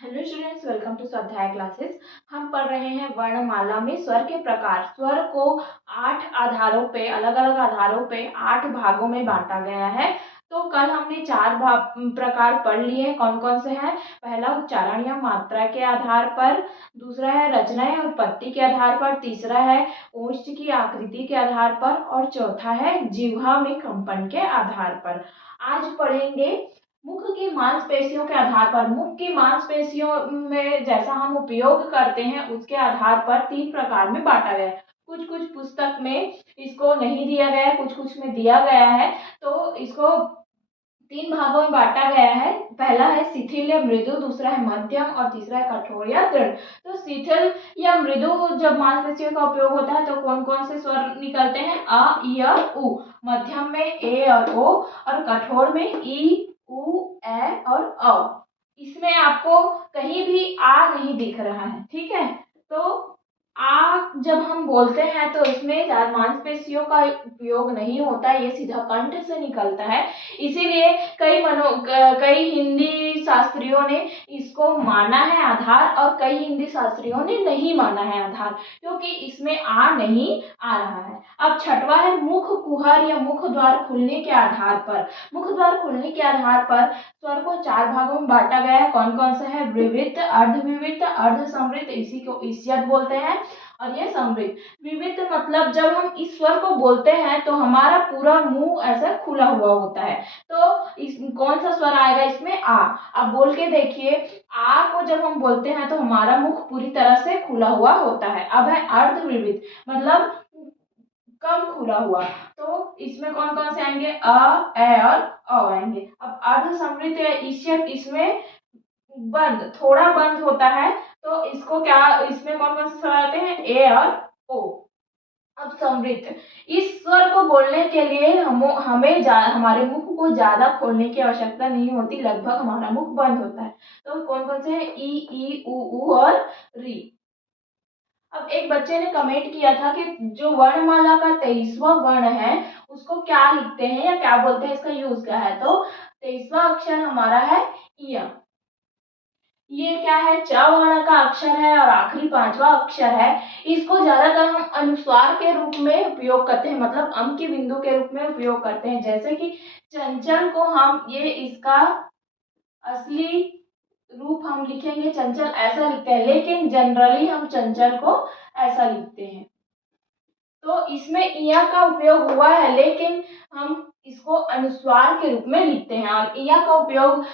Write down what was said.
Hello students, welcome to स्वाध्याय classes. हम पढ़ रहे हैं वर्णमाला में स्वर के प्रकार। स्वर को 8 आधारों पे, अलग अलग आधारों पे 8 भागों में बांटा गया है। तो कल हमने 4 प्रकार पढ़ लिए। कौन कौन से हैं? पहला उच्चारण या मात्रा के आधार पर, दूसरा है रचना या उत्पत्ति के आधार पर, तीसरा है ओष्ठ की आकृति के आधार पर और चौथा है जिह्वा में कंपन के आधार पर। आज पढ़ेंगे मुख की मांसपेशियों के आधार पर। मुख की मांसपेशियों में जैसा हम उपयोग करते हैं उसके आधार पर 3 प्रकार में बांटा गया है। कुछ कुछ पुस्तक में इसको नहीं दिया गया है, कुछ कुछ में दिया गया है। तो इसको 3 भागों में बांटा गया है। पहला है शिथिल या मृदु, दूसरा है मध्यम और तीसरा है कठोर या दृढ़। तो शिथिल या मृदु जब मांसपेशियों का उपयोग होता है तो कौन कौन से स्वर निकलते हैं? अ, ई और उ। मध्यम में ए और ओ और कठोर में ई, उ, ए और औ। इसमें आपको कहीं भी आ नहीं दिख रहा है, ठीक है। तो आ जब हम बोलते हैं तो इसमें मांसपेशियों का उपयोग नहीं होता है, ये सीधा कंठ से निकलता है। इसीलिए कई हिंदी शास्त्रियों ने इसको माना है आधार और कई हिंदी शास्त्रियों ने नहीं माना है आधार, क्योंकि इसमें आ नहीं आ रहा है। अब छठवा है मुख कुहर या मुख द्वार खुलने के आधार पर। मुख द्वार खुलने के आधार पर स्वर को 4 भागों में बांटा गया है। कौन कौन सा है? विवृत, अर्धविवृत, अर्धसंवृत, इसी को ईष्यक बोलते हैं और ये समृत। विवृत मतलब जब हम इस स्वर को बोलते हैं तो हमारा पूरा मुंह ऐसा खुला हुआ होता है। तो इस कौन सा स्वर आएगा इसमें? आ। अब बोल के देखिए, आ को जब हम बोलते हैं तो हमारा मुख पूरी तरह से खुला हुआ होता है। अब है अर्धविवृत, मतलब कम खुला हुआ। तो इसमें कौन कौन से आएंगे? अ, ए और औ आएंगे। अब अर्धसंवृत या ईष्यक, इसमें बंद, थोड़ा बंद होता है। तो इसको क्या, इसमें कौन कौन से स्वर आते हैं? ए और ओ। अब समृद्ध, इस स्वर को बोलने के लिए हमारे मुख को ज्यादा खोलने की आवश्यकता नहीं होती, लगभग हमारा मुख बंद होता है। तो कौन कौन से हैं? ई, उ और री। अब एक बच्चे ने कमेंट किया था कि जो वर्णमाला का 23वां वर्ण है उसको क्या लिखते हैं या क्या बोलते हैं, इसका यूज क्या है? तो 23वां अक्षर हमारा है इय। ये क्या है? च वर्ण का अक्षर है और आखिरी 5वां अक्षर है। इसको ज्यादातर हम अनुस्वार के रूप में उपयोग करते हैं, मतलब अम के बिंदु के रूप में उपयोग करते हैं। जैसे कि चंचल को हम ये इसका असली रूप हम लिखेंगे चंचल, ऐसा लिखते हैं, लेकिन जनरली हम चंचल को ऐसा लिखते हैं। तो इसमें इया का उपयोग हुआ है, लेकिन हम इसको अनुस्वार के रूप में लिखते हैं और इया का उपयोग